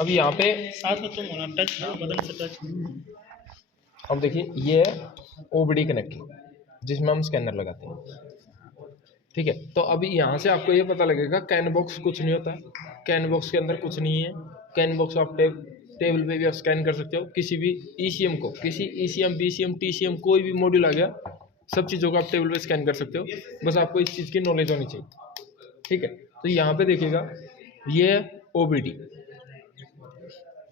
अब यहाँ पे साथ में तुम होना टच बदन से टच। अब देखिए ये है ओबीडी कनेक्टर जिसमें हम स्कैनर लगाते हैं। ठीक है, तो अभी यहाँ से आपको ये पता लगेगा कैन बॉक्स कुछ नहीं होता है, कैन बॉक्स के अंदर कुछ नहीं है। कैन बॉक्स आप टेबल पे भी आप स्कैन कर सकते हो, किसी भी ईसीएम को, किसी ईसीएम बीसीएम टीसीएम कोई भी मॉड्यूल आ गया, सब चीज़ों को आप टेबल पे स्कैन कर सकते हो। बस आपको इस चीज़ की नॉलेज होनी चाहिए। ठीक है, तो यहाँ पे देखिएगा ये है ओबीडी।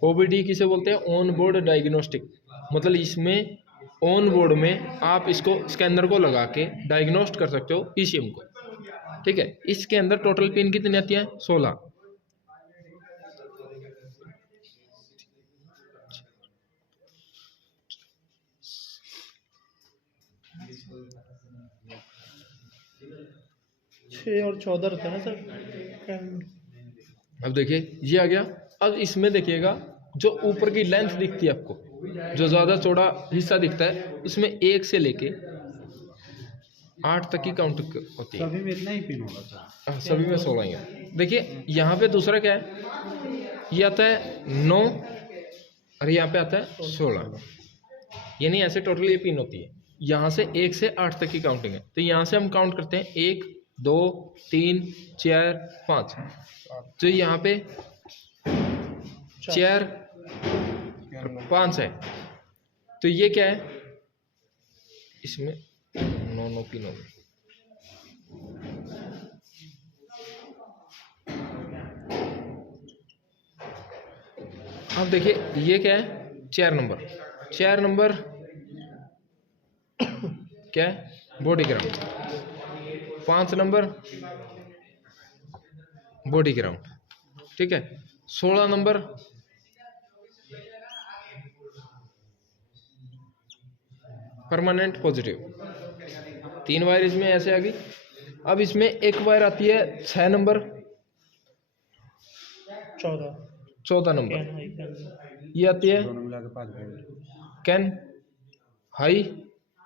ओबीडी किसे बोलते हैं? On board diagnostic. मतलब इसमें ऑन बोर्ड में आप इसको स्कैनर को लगा के डायग्नोस्ट कर सकते हो ईसीएम को। ठीक है, इसके अंदर टोटल पिन कितनी आती है? 16। और 14 रहता है ना सर। अब देखिए ये आ गया। अब इसमें देखिएगा जो ऊपर की लेंथ दिखती है आपको, जो ज़्यादा चौड़ा हिस्सा दिखता है, उसमें 1 से लेके 8 तक की काउंट होती है। सभी में इतना ही पिन होगा सर? सभी में 16 ही है। देखिए यहाँ पे दूसरा क्या है, ये आता है 9 और यहाँ पे आता है 16। यानी ऐसे टोटल ये पिन होती है। यहाँ से 1 से 8 तक की काउंटिंग है। तो यहाँ से हम काउंट करते हैं 1 2 3 4 5। तो यहाँ पे 4 5 है, तो ये क्या है? इसमें 9 पिन होंगे। अब देखिए ये क्या है? 4 नंबर। 4 नंबर क्या है? Body ground. 5 number body ground. ठीक है, 16 नंबर परमानेंट पॉजिटिव। 3 वायर इसमें ऐसे आ गई। अब इसमें एक वायर आती है 6 नंबर 14 नंबर। ये आती है दोनों मिला के 5 वोल्ट। कैन हाई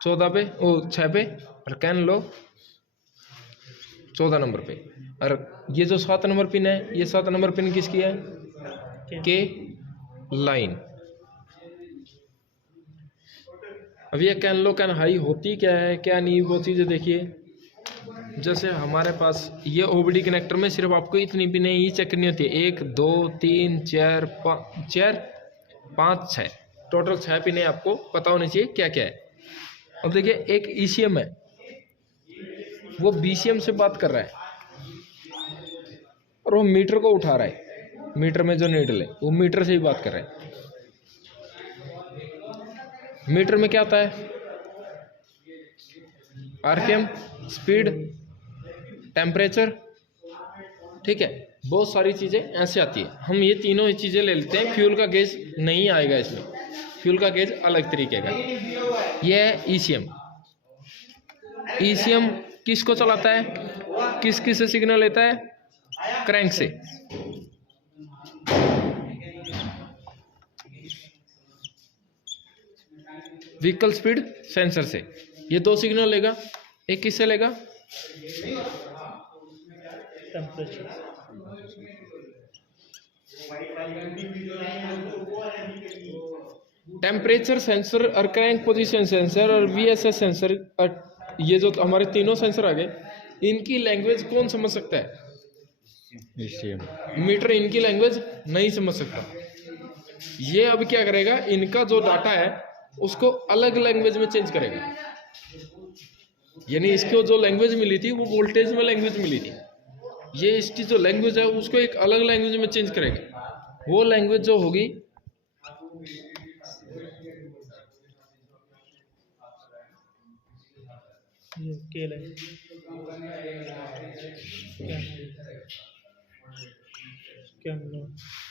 14 पे, ओ 6 पे, और कैन लो 14 नंबर पे। और ये जो 7 नंबर पिन है, ये 7 नंबर पिन किसकी है? के लाइन। अब ये कैन लो कैन हाई होती क्या है क्या नहीं, वो चीज़ें देखिए। जैसे हमारे पास ये ओबीडी कनेक्टर में सिर्फ आपको इतनी पिनें ही चेक करनी होती है। 1 2 3 4 5 6, टोटल 6 पिनें आपको पता होनी चाहिए क्या क्या है। अब देखिए एक ईसीएम है, वो बीसीएम से बात कर रहा है और वो मीटर को उठा रहा है। मीटर में जो नीडल है वो मीटर से ही बात कर रहा है। मीटर में क्या आता है? RPM, speed, temperature. ठीक है, बहुत सारी चीज़ें ऐसे आती है। हम ये तीनों ही चीज़ें ले लेते हैं। फ्यूल का गेज नहीं आएगा इसमें, फ्यूल का गेज अलग तरीके का। ये है ईसीएम। ईसीएम किसको चलाता है? किस किस से सिग्नल लेता है? क्रैंक से। व्हीकल स्पीड सेंसर से। ये 2 सिग्नल लेगा। एक किससे लेगा? टेम्परेचर सेंसर और क्रैंक पोजीशन सेंसर और वीएसएस सेंसर। ये जो हमारे तीनों सेंसर आ गए, इनकी लैंग्वेज कौन समझ सकता है? मीटर इनकी लैंग्वेज नहीं समझ सकता। ये अब क्या करेगा? इनका जो डाटा है उसको अलग लैंग्वेज में चेंज करेगा। यानी इसको जो लैंग्वेज मिली थी वो वोल्टेज में लैंग्वेज मिली थी, ये इसकी जो लैंग्वेज है उसको एक अलग लैंग्वेज में चेंज करेगा। वो लैंग्वेज जो होगी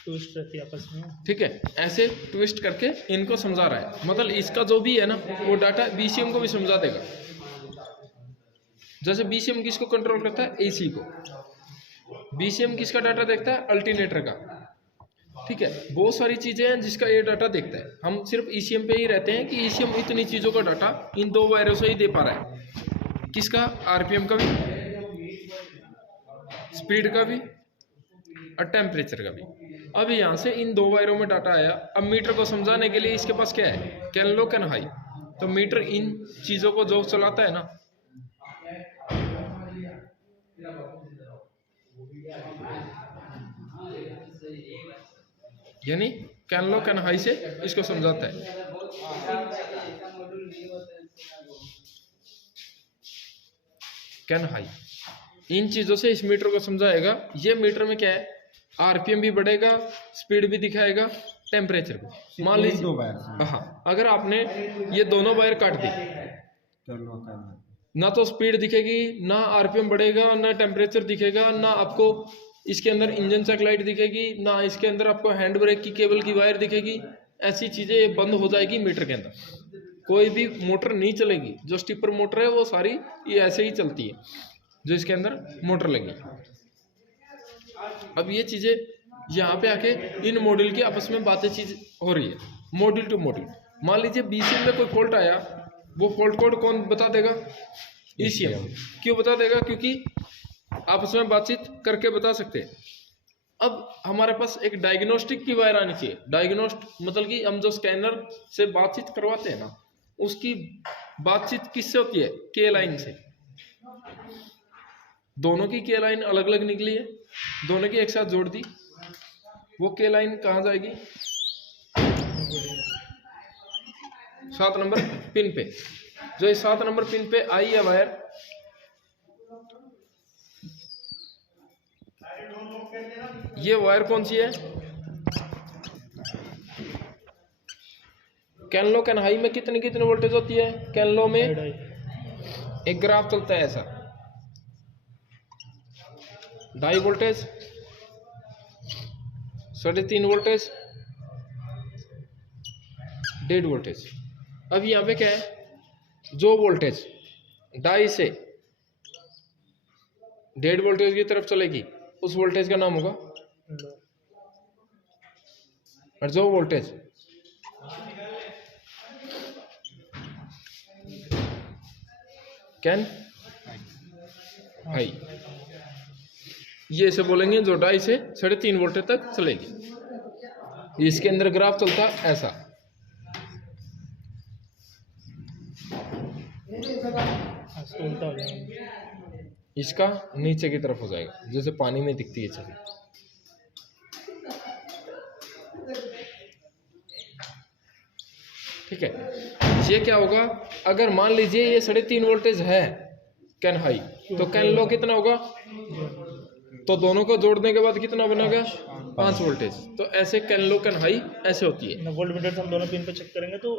ट्विस्ट रहती है आपस में। ठीक है, ऐसे ट्विस्ट करके इनको समझा रहा है। मतलब इसका जो भी है ना वो डाटा बीसीएम को भी समझा देगा। जैसे बीसीएम किसको कंट्रोल करता है? एसी को। बीसीएम किसका डाटा देखता है? अल्टरनेटर का। ठीक है, बहुत सारी चीजें हैं जिसका ये डाटा देखता है। हम सिर्फ ईसीएम पे ही रहते हैं कि ईसीएम इतनी चीजों का डाटा इन 2 वायरों से ही दे पा रहा है। किसका? आरपीएम का भी, स्पीड का भी और टेम्परेचर का भी। अब यहाँ से इन दो वायरों में डाटा आया। अब मीटर को समझाने के लिए इसके पास क्या है, कैन लो कैन हाई। तो मीटर इन चीजों को जो चलाता है ना, यानी कैन लो कैन हाई से इसको समझाता है। कैन हाई इन चीजों से इस मीटर को समझाएगा। ये मीटर में क्या है, आरपीएम भी बढ़ेगा, स्पीड भी दिखाएगा, टेम्परेचर भी। मान लीजिए दो वायर हाँ, अगर आपने ये दोनों वायर काट दी, कर लो कर लो। ना तो स्पीड दिखेगी, ना आरपीएम बढ़ेगा, ना टेम्परेचर दिखेगा, ना आपको इसके अंदर इंजन चेक लाइट दिखेगी, ना इसके अंदर आपको हैंड ब्रेक की केबल की वायर दिखेगी। ऐसी चीजें बंद हो जाएगी मीटर के अंदर। कोई भी मोटर नहीं चलेगी। जो स्टिपर मोटर है वो सारी ये ऐसे ही चलती है, जो इसके अंदर मोटर लगी। अब ये चीजें यहाँ पे आके इन मॉड्यूल की आपस में बातें चीज हो रही है, मॉड्यूल टू मॉड्यूल। मान लीजिए बीसीएम में कोई फॉल्ट आया, वो फॉल्ट कोड कौन बता देगा, ईसीएम। क्यों बता देगा, क्योंकि आपस में बातचीत करके बता सकते हैं। अब हमारे पास एक डायग्नोस्टिक की वायर आनी चाहिए। डायग्नोस्ट मतलब कि हम जो स्कैनर से बातचीत करवाते हैं ना, उसकी बातचीत किससे होती है, के लाइन से। दोनों की के लाइन अलग अलग निकली है, दोनों की एक साथ जोड़ दी, वो के लाइन कहाँ जाएगी, 7 नंबर पिन पे। जो इस 7 नंबर पिन पे आई है वायर, ये वायर कौन सी है, कैन लो कैन हाई में कितनी कितनी वोल्टेज होती है। कैन लो में एक ग्राफ चलता है ऐसा, 2.5 वोल्टेज, 3.5 वोल्टेज, 1.5 वोल्टेज। अब यहाँ पे क्या है, जो वोल्टेज 2.5 से 1.5 वोल्टेज की तरफ चलेगी उस वोल्टेज का नाम होगा, और जो वोल्टेज कैन हाई, ये से बोलेंगे जो 2.5 से 3.5 वोल्टेज तक चलेगी। इसके अंदर ग्राफ चलता ऐसा, उल्टा हो जाएगा। इसका नीचे की तरफ हो जाएगा, जैसे पानी में दिखती है छवि। ठीक है, ये क्या होगा, अगर मान लीजिए ये 3.5 वोल्टेज है कैन हाई, तो कैन लो कितना होगा, तो दोनों को जोड़ने के बाद कितना बनेगा, 5 वोल्टेज। तो ऐसे कैन लो कैन हाई ऐसे होती है। वोल्ट मीटर से हम दोनों पिन पे चेक करेंगे तो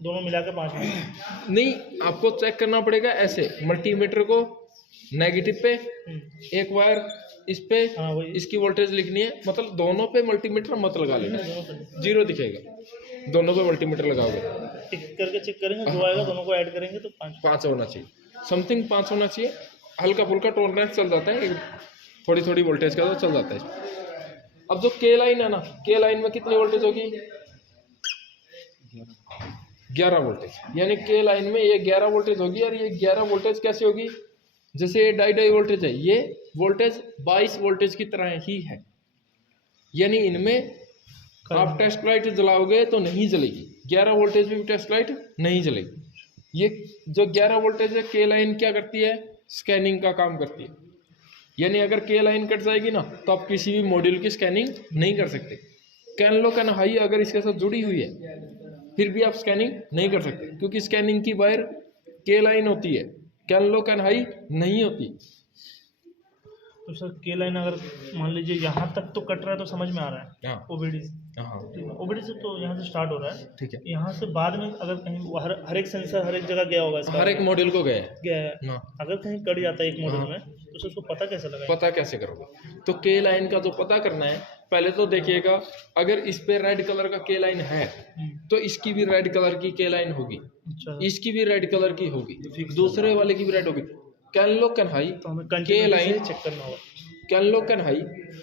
दोनों मिला के 5 मिनट। नहीं, आपको चेक करना पड़ेगा ऐसे, मल्टीमीटर को नेगेटिव पे एक वायर इस पे, हाँ वही, इसकी वोल्टेज लिखनी है। मतलब दोनों पे मल्टीमीटर मत लगा लेना, जीरो दिखेगा। दोनों पे मल्टीमीटर लगाओगे, टिक करके चेक करेंगे, जो आएगा दोनों को ऐड करेंगे तो 5 होना चाहिए, समथिंग 5 होना चाहिए। हल्का फुल्का टॉलरेंस चल जाता है, थोड़ी थोड़ी वोल्टेज का तो चल जाता है। अब जो के लाइन है ना, के लाइन में कितनी वोल्टेज होगी, 11 वोल्टेज। यानी के लाइन में ये 11 वोल्टेज होगी। और ये 11 वोल्टेज कैसे होगी, जैसे ये 2.5 वोल्टेज है, ये वोल्टेज 22 वोल्टेज की तरह ही है। यानी इनमें आप टेस्ट लाइट जलाओगे तो नहीं जलेगी, 11 वोल्टेज में भी टेस्ट लाइट नहीं जलेगी। ये जो 11 वोल्टेज है, के लाइन क्या करती है, स्कैनिंग का काम करती है। यानी अगर के लाइन कट जाएगी ना, तो आप किसी भी मॉड्यूल की स्कैनिंग नहीं कर सकते। कैन लो कैन हाई अगर इसके साथ जुड़ी हुई है, फिर भी आप स्कैनिंग नहीं कर सकते, क्योंकि स्कैनिंग की वायर के लाइन होती है, कैन लो कैन हाई नहीं होती। तो सर के लाइन अगर मान लीजिए यहाँ तक तो कट रहा है तो समझ में आ रहा है, हाँ ओबीडी हाँ ओबीडी से तो यहाँ से स्टार्ट हो रहा है। ठीक है, यहाँ से बाद में अगर कहीं हर एक सेंसर हर एक जगह गया होगा इसका, हर एक मॉड्यूल को गए गया है, हाँ। अगर कहीं कट जाता है एक मॉड्यूल हाँ। में, तो सर उसको पता कैसे लगेगा? पता कैसे करोगे, तो के लाइन का जो पता करना है, पहले तो देखिएगा, अगर इस पे रेड कलर का के लाइन है तो इसकी भी रेड कलर की के लाइन होगी, अच्छा, इसकी भी रेड कलर की होगी, दूसरे वाले की भी रेड होगी। कैन लो कैन हाई तो हमें के कंटिन्यू लाइन चेक करना होगा। कैन लो कैन हाई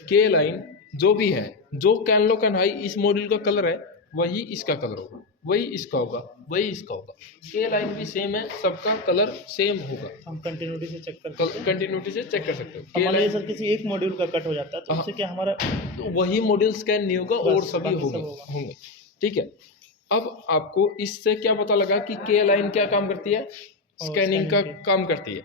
के लाइन जो भी है, जो कैन लो कैन हाई इस मॉड्यूल का कलर है वही इसका कलर होगा। वही इसका होगा, वही इसका होगा। के लाइन भी सेम है, सबका कलर सेम होगा। हम कंटिन्यूटी से चेक करते हैं। कंटिन्यूटी से चेक कर सकते हो। हमारे लिए सर किसी एक मॉड्यूल का कट हो जाता है तो हाँ। उससे क्या हमारा तो वही मॉड्यूल स्कैन नहीं होगा और बस, सभी बाकी सब होंगे होगा। होंगे ठीक है। अब आपको इससे क्या पता लगा कि के लाइन क्या काम करती है, स्कैनिंग का स्कैनिंग काम करती है।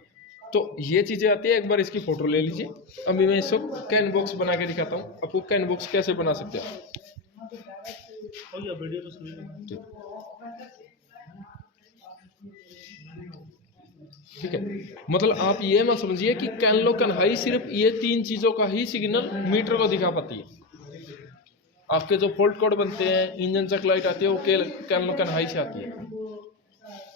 तो ये चीज़ें आती है, एक बार इसकी फ़ोटो ले लीजिए। अभी मैं इसको कैन बॉक्स बना के दिखाता हूँ आपको, कैन बॉक्स कैसे बना सकते हैं। हो गया वीडियो तो सही है। ठीक है, मतलब आप ये मत समझिए कि कैन लो कैन हाई सिर्फ ये 3 चीज़ों का ही सिग्नल मीटर को दिखा पाती है। आपके जो फॉल्ट कोड बनते हैं, इंजन चेक लाइट आती है, वो कैन लो कैन हाई से आती है।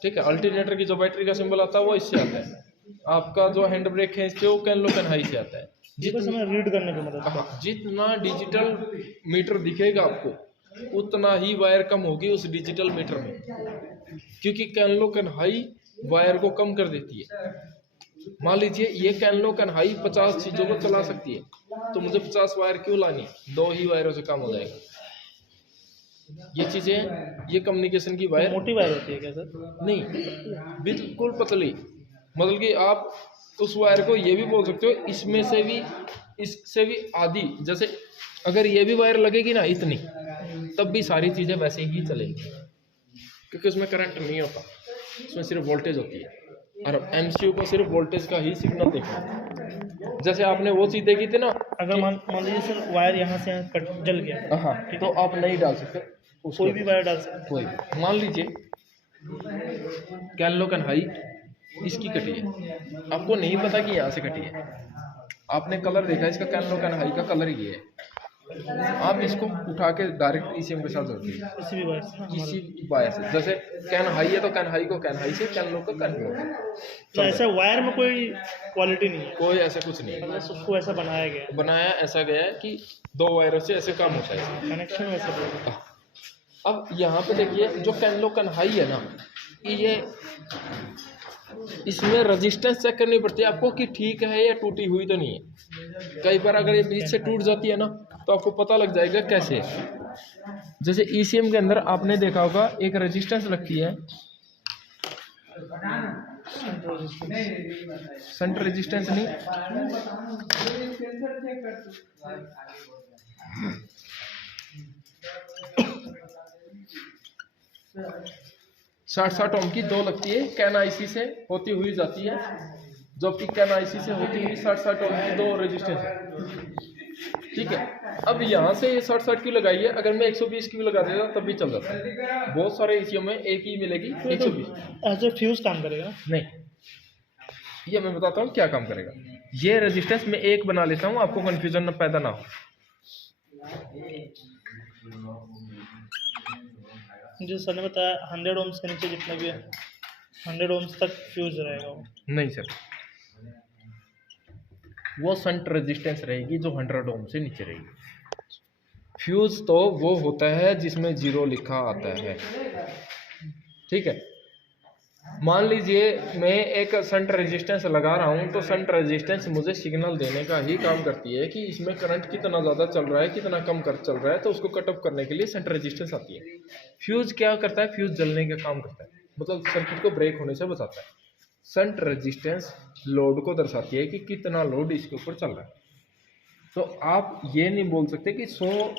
ठीक है, अल्टरनेटर की जो बैटरी का सिंबल आता है वो इससे आता है। आपका जो हैंड ब्रेक है इससे, वो कैन लो कैन हाई से आता है। ये बस हमें रीड करने की मदद हाँ, जितना डिजिटल मीटर दिखेगा आपको उतना ही वायर कम होगी उस डिजिटल मीटर में, क्योंकि can low can high wire को कम कर देती है। मान लीजिए ये कैन लो कैन हाई 50 चीज़ों को चला सकती है, तो मुझे 50 वायर क्यों लानी, 2 ही वायरों से काम हो जाएगा। ये चीज़ें, ये कम्युनिकेशन की वायर मोटी वायर होती है क्या सर? नहीं, बिल्कुल पतली। मतलब कि आप उस वायर को ये भी बोल सकते हो, इसमें से भी, इससे भी आधी, जैसे अगर ये भी वायर लगेगी ना इतनी, तब भी सारी चीज़ें वैसे ही चलेंगी, क्योंकि उसमें करंट नहीं होता, उसमें सिर्फ वोल्टेज होती है। और एमसीयू को सिर्फ वोल्टेज का ही सिग्नल देखना है। जैसे आपने वो चीज़ देखी थी ना, अगर मान लीजिए सर वायर यहाँ से यहाँ कट जल गया, हाँ, तो आप नहीं डाल सकते उसको, कोई भी वायर डाल सकते कोई भी। मान लीजिए कैन लो कैन हाई इसकी कटी है, आपको नहीं पता कि यहाँ से कटी है, आपने कलर देखा इसका, कैन लो कैन हाई का कलर ये है, आप इसको उठा के डायरेक्ट ईसीएम के साथ जोड़ दीजिए, किसी भी वायर से किसी वायर से। जैसे कैन हाई है तो कैन हाई को कैन हाई से, कैन लो को कैन लो। तो ऐसा वायर में कोई क्वालिटी नहीं है, कोई ऐसा कुछ नहीं है, बस उसको ऐसा बनाया गया है, बनाया ऐसा गया है कि 2 वायरों से ऐसे काम होता है। कनेक्शन वैसा होगा। अब यहाँ पे देखिए जो कैन लो कैन हाई है ना, ये इसमें रेजिस्टेंस चेक करनी पड़ती है आपको कि ठीक है या टूटी हुई तो नहीं है। कई बार अगर ये बीच से टूट जाती है ना, तो आपको पता लग जाएगा कैसे है। जैसे ईसीएम के अंदर आपने देखा होगा एक रेजिस्टेंस लगती है, शंट रेजिस्टेंस नहीं, 60 ओम की 2 लगती है, कैन आईसी से होती हुई जाती है, जबकि कैन आईसी से होती हुई 60 ओम की 2 रेजिस्टेंस है। ठीक है, अब यहाँ से ये 60 की लगाई है, अगर मैं 120 की भी लगा देता तब भी चल जाता है। बहुत सारे एसीओ में एक ही मिलेगी 120। एज ए फ्यूज काम करेगा नहीं, ये मैं बताता हूँ क्या काम करेगा। ये रेजिस्टेंस में एक बना लेता हूँ, आपको कंफ्यूजन पैदा ना हो। जो सर ने बताया 100 ओम्स के नीचे जितना भी है 100 ओम्स तक फ्यूज रहेगा वो। नहीं सर, वो शंट रेजिस्टेंस रहेगी जो 100 ओम से नीचे रहेगी। फ्यूज तो वो होता है जिसमें 0 लिखा आता है। ठीक है, मान लीजिए मैं एक शंट रेजिस्टेंस लगा रहा हूँ, तो शंट रेजिस्टेंस मुझे सिग्नल देने का ही काम करती है कि इसमें करंट कितना ज़्यादा चल रहा है, कितना कम कर चल रहा है, तो उसको कट ऑफ करने के लिए शंट रेजिस्टेंस आती है। फ्यूज क्या करता है, फ्यूज जलने का काम करता है, मतलब सर्किट को ब्रेक होने से बचाता है। शंट रेजिस्टेंस लोड को दर्शाती है कि कितना लोड इसके ऊपर चल रहा है। तो आप ये नहीं बोल सकते कि 100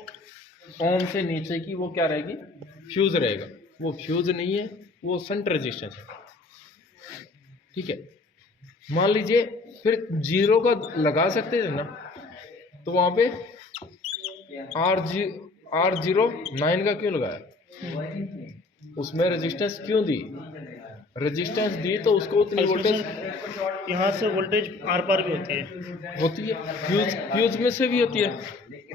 ओम से नीचे की वो क्या रहेगी, फ्यूज रहेगा। वो फ्यूज नहीं है, वो शंट रेजिस्टेंस है। ठीक है, मान लीजिए फिर 0 का लगा सकते थे ना, तो वहाँ पे R09 का क्यों लगाया, उसमें रेजिस्टेंस क्यों दी, रेजिस्टेंस दी तो उसको उतनी वोल्टेज, यहाँ से वोल्टेज आर पार भी होती है फ्यूज में से भी होती है।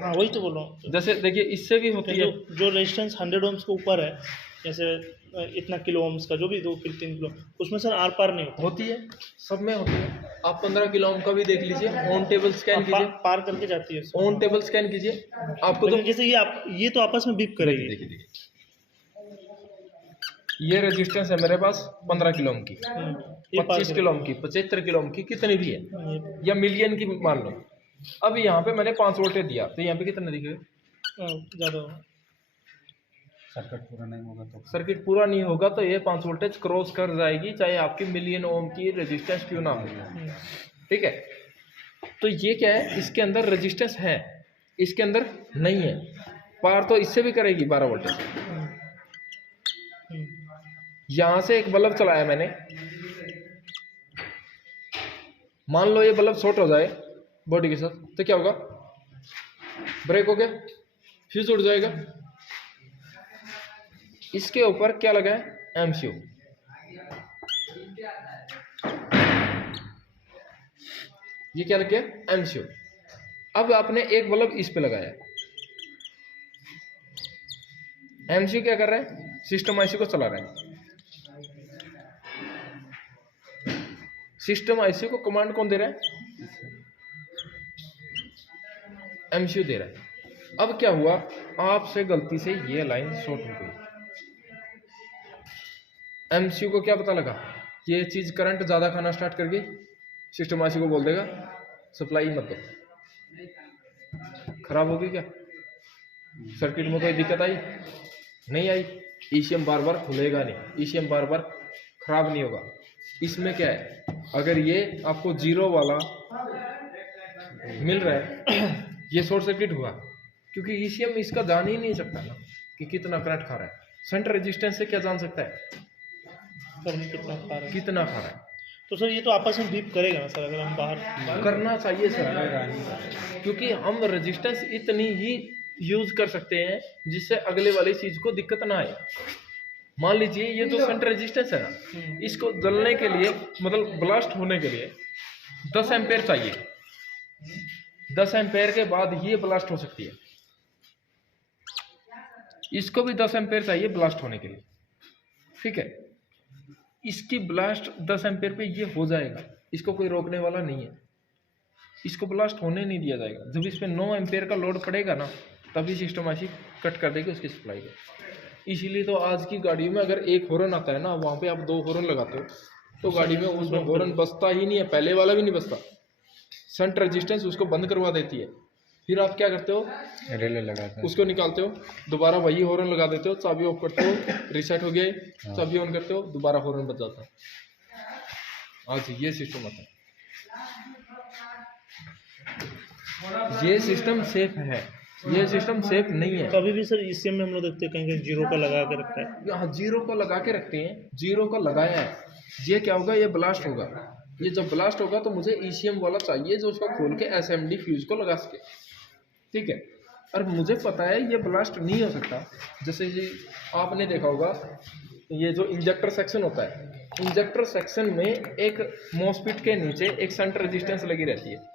हाँ वही तो बोल रहा हूँ। जैसे देखिए इससे भी होती है। जो रेजिस्टेंस 100 ओम्स के ऊपर है, जैसे इतना किलो ओम्स का जो भी 2 किलो 3 किलो, उसमें सर आर पार नहीं होती है, सब में होती है। आप 15 किलो ओम का भी देख लीजिए, ऑन टेबल स्कैन कीजिए, पार करके जाती है, ऑन टेबल स्कैन कीजिए आपको तो जैसे ये तो आपस में बीप करेगी। देखिए ये रेजिस्टेंस है मेरे पास 15 किलो ओम की, 25 किलो ओम की, 75 किलो ओम की, कितनी भी है, या मिलियन की मान लो। अब यहाँ पे मैंने 5 वोल्टेज दिया, तो यहाँ पे कितना दिखेगा, ज़्यादा सर्किट पूरा नहीं होगा तो सर्किट पूरा नहीं होगा तो ये 5 वोल्टेज क्रॉस कर जाएगी, चाहे आपकी मिलियन ओम की रेजिस्टेंस क्यों ना हो। ठीक है, तो ये क्या है, इसके अंदर रेजिस्टेंस है, इसके अंदर नहीं है। पार तो इससे भी करेगी 12 वोल्टेज। यहां से एक बल्ब चलाया मैंने, मान लो ये बल्ब शॉर्ट हो जाए बॉडी के साथ, तो क्या होगा, ब्रेक हो गया, फ्यूज उड़ जाएगा। इसके ऊपर क्या लगा है, एमसीयू। ये क्या लग गया, एमसीयू। अब आपने एक बल्ब इस पे लगाया, एमसीयू क्या कर रहा है, सिस्टम आईसी को चला रहा है। सिस्टम आईसी को कमांड कौन दे रहा है, एमसीयू दे रहा है। अब क्या हुआ, आपसे गलती से ये लाइन शॉर्ट हो गई। एमसीयू को क्या पता लगा, ये चीज करंट ज्यादा खाना स्टार्ट कर गई, सिस्टम आईसी को बोल देगा सप्लाई मत दो। खराब होगी क्या, सर्किट में कोई दिक्कत आई, नहीं आई। ईसीएम बार बार खुलेगा नहीं, ईसीएम बार बार खराब नहीं होगा। इसमें क्या है, अगर ये आपको जीरो वाला मिल रहा है, ये शॉर्ट सर्किट हुआ, क्योंकि ईसीएम इसका जान ही नहीं सकता ना कि कितना करंट खा रहा है। सेंटर रेजिस्टेंस से क्या जान सकता है, करंट कितना खा रहा है। कितना खा रहा है। तो सर ये तो आपस में बीप करेगा ना सर, अगर हम बाहर करना चाहिए सर, क्योंकि हम रेजिस्टेंस इतनी ही यूज कर सकते हैं जिससे अगले वाली चीज को दिक्कत ना आए। मान लीजिए ये जो सेंटर रेजिस्टेंस है ना, इसको जलने के लिए, मतलब ब्लास्ट होने के लिए 10 एम्पेयर चाहिए। 10 एम्पेयर के बाद ये ब्लास्ट हो सकती है। इसको भी 10 एम्पेयर चाहिए ब्लास्ट होने के लिए। ठीक है, इसकी ब्लास्ट 10 एम्पेयर पे ये हो जाएगा, इसको कोई रोकने वाला नहीं है, इसको ब्लास्ट होने नहीं दिया जाएगा। जब इस पे 9 एम्पेयर का लोड पड़ेगा ना, तभी सिस्टम ऐसी कट कर देगी उसकी सप्लाई को। इसीलिए तो आज की गाड़ियों में अगर एक हॉर्न आता है ना, वहाँ पे आप 2 हॉर्न लगाते हो तो गाड़ी में उसमें हॉर्न बजता ही नहीं है, पहले वाला भी नहीं बजता। शंट रेजिस्टेंस उसको बंद करवा देती है। फिर आप क्या करते हो, रिले लगाते हैं, उसको निकालते हो, दोबारा वही हॉर्न लगा देते हो, चाबी ऑफ करते हो, रीसेट हो गया, चाबी ऑन करते हो, दोबारा हॉर्न बज जाता है। आज ये सिस्टम आता है। ये सिस्टम सेफ है, ये सिस्टम सेफ नहीं है। कभी भी सर ईसीएम में हम लोग देखते हैं कहीं कहीं जीरो का लगा के रखा है। यहाँ जीरो को लगा के रखते हैं, जीरो का लगाया है। ये क्या होगा, ये ब्लास्ट होगा। ये जब ब्लास्ट होगा तो मुझे ईसीएम वाला चाहिए जो उसको खोल के एसएमडी फ्यूज को लगा सके। ठीक है, और मुझे पता है ये ब्लास्ट नहीं हो सकता। जैसे ये आपने देखा होगा, ये जो इंजेक्टर सेक्शन होता है, इंजेक्टर सेक्शन में एक मॉसफेट के नीचे एक सेंटर रेजिस्टेंस लगी रहती है,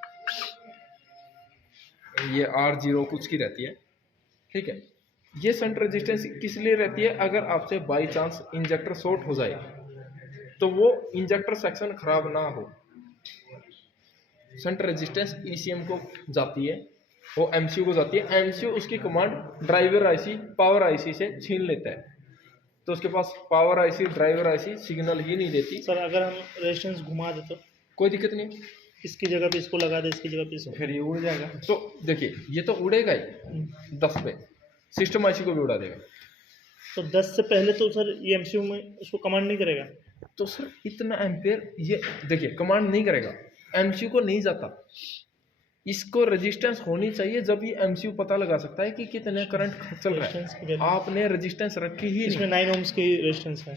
ये R0 कुछ की रहती है। ठीक है, ये सेंटर रेजिस्टेंस किस लिए रहती है, अगर आपसे बाई चांस इंजेक्टर शॉर्ट हो जाए तो वो इंजेक्टर सेक्शन खराब ना हो। सेंटर रेजिस्टेंस ईसीएम को जाती है, वो एमसीयू को जाती है। एमसीयू उसकी command driver IC, power IC से छीन लेता है, तो उसके पास power IC, driver IC signal ही नहीं देती। सर अगर हम रेजिस्टेंस घुमा दे तो कोई दिक्कत नहीं, इसकी जगह पे इसको लगा दे, इसकी जगह पे इसको, फिर ये उड़ जाएगा। तो देखिए, ये तो उड़ेगा ही 10 पे, सिस्टम आईसी को भी उड़ा देगा। तो 10 से पहले तो सर ये एमसीयू में उसको कमांड नहीं करेगा। तो सर इतना एम्पेयर, ये देखिए कमांड नहीं करेगा, एमसीयू को नहीं जाता। इसको रेजिस्टेंस होनी चाहिए, जब ये एमसीयू पता लगा सकता है कि कितने करंट चल रहा है। आपने रेजिस्टेंस रखी ही इसमें 9 ओम्स की रेजिस्टेंस है,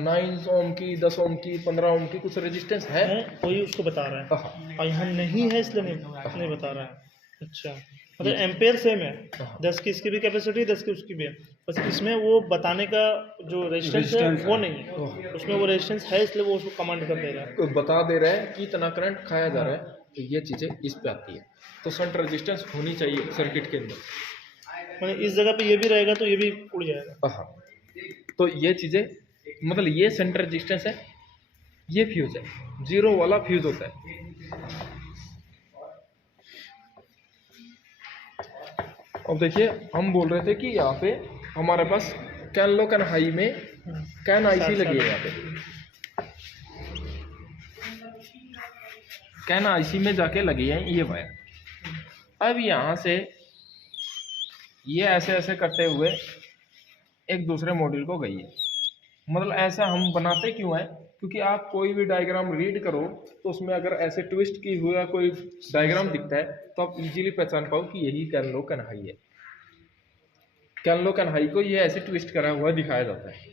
9 ओम की, 10 ओम की, 15 ओम की कुछ रेजिस्टेंस है। वही उसको बता रहा है, हाँ, और यहाँ नहीं है इसलिए नहीं बता रहा है। अच्छा, मतलब एम्पेयर सेम है, 10 की इसकी भी कैपेसिटी, 10 की उसकी भी है, बस इसमें वो बताने का जो रेजिस्टेंस है वो नहीं है, उसमें वो रेजिस्टेंस है, इसलिए वो उसको कमांड कर दे रहा है, तो बता दे रहा है कि इतना करंट खाया जा रहा है। तो ये चीज़ें इस पे आती है। तो शंट रेजिस्टेंस होनी चाहिए सर्किट के अंदर। मतलब इस जगह पे ये भी रहेगा तो ये भी उड़ जाएगा। हाँ, तो ये चीज़ें, मतलब ये सेंटर रेजिस्टेंस है, ये फ्यूज है, जीरो वाला फ्यूज होता है। अब देखिए, हम बोल रहे थे कि यहाँ पे हमारे पास कैन लो कैन हाई में कैन आईसी लगी है। यहाँ पे कैन आईसी में जाके लगी है ये वायर। अब यहाँ से ये ऐसे ऐसे करते हुए एक दूसरे मॉड्यूल को गई है। मतलब ऐसा हम बनाते क्यों है, क्योंकि आप कोई भी डायग्राम रीड करो तो उसमें अगर ऐसे ट्विस्ट की हुआ कोई डायग्राम दिखता है तो आप इजीली पहचान पाओ कि यही कैनलो कन्हाई है। कैनलो कन्हाई को ये ऐसे ट्विस्ट करा हुआ दिखाया जाता है।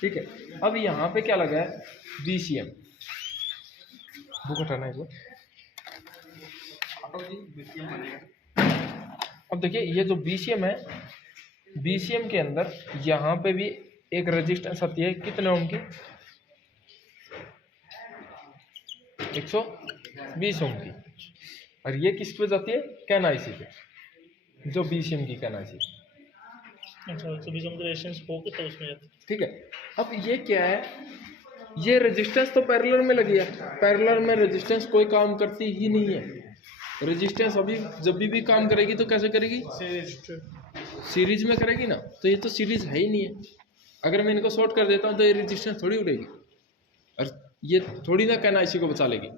ठीक है, अब यहाँ पे क्या लगा है, BCM। बुक हटाना है इसको। अब देखिए ये जो BCM है, BCM के अंदर यहाँ पे भी एक रेजिस्टेंस आती है, कितने ओम की, 120 ओम की। और ये किस पे जाती है, कैन आईसी पे, जो BCM की कैन आईसी। अच्छा, तो बीच में रेजिस्टेंस होके तो उसमें जाता है। ठीक है, अब ये क्या है, ये रेजिस्टेंस तो पैरेलल में लगी है। पैरेलल में रेजिस्टेंस कोई काम करती ही नहीं है। रेजिस्टेंस अभी जब भी काम करेगी तो कैसे करेगी, सीरीज में करेगी ना। तो ये तो सीरीज है ही नहीं है। अगर मैं इनको शॉर्ट कर देता हूँ तो ये रेजिस्टेंस थोड़ी उड़ेगी, और ये थोड़ी ना कैन आईसी को बचा लेगी।